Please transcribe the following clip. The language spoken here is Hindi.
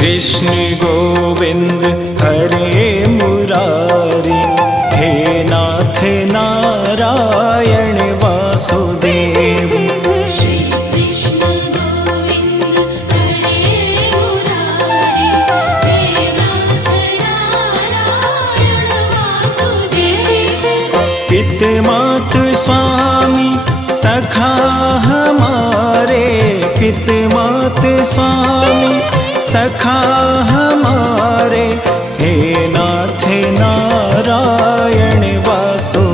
कृष्ण गोविंद हरे मुरारी, हे नाथ नारायण वासुदेव। श्री कृष्ण गोविंद हरे मुरारी, हे नाथ नारायण वासुदेव। पित मात स्वामी सखा हमारे, पित मात स्वामी सखा हमारे, हे नाथ नारायण वासुदेव।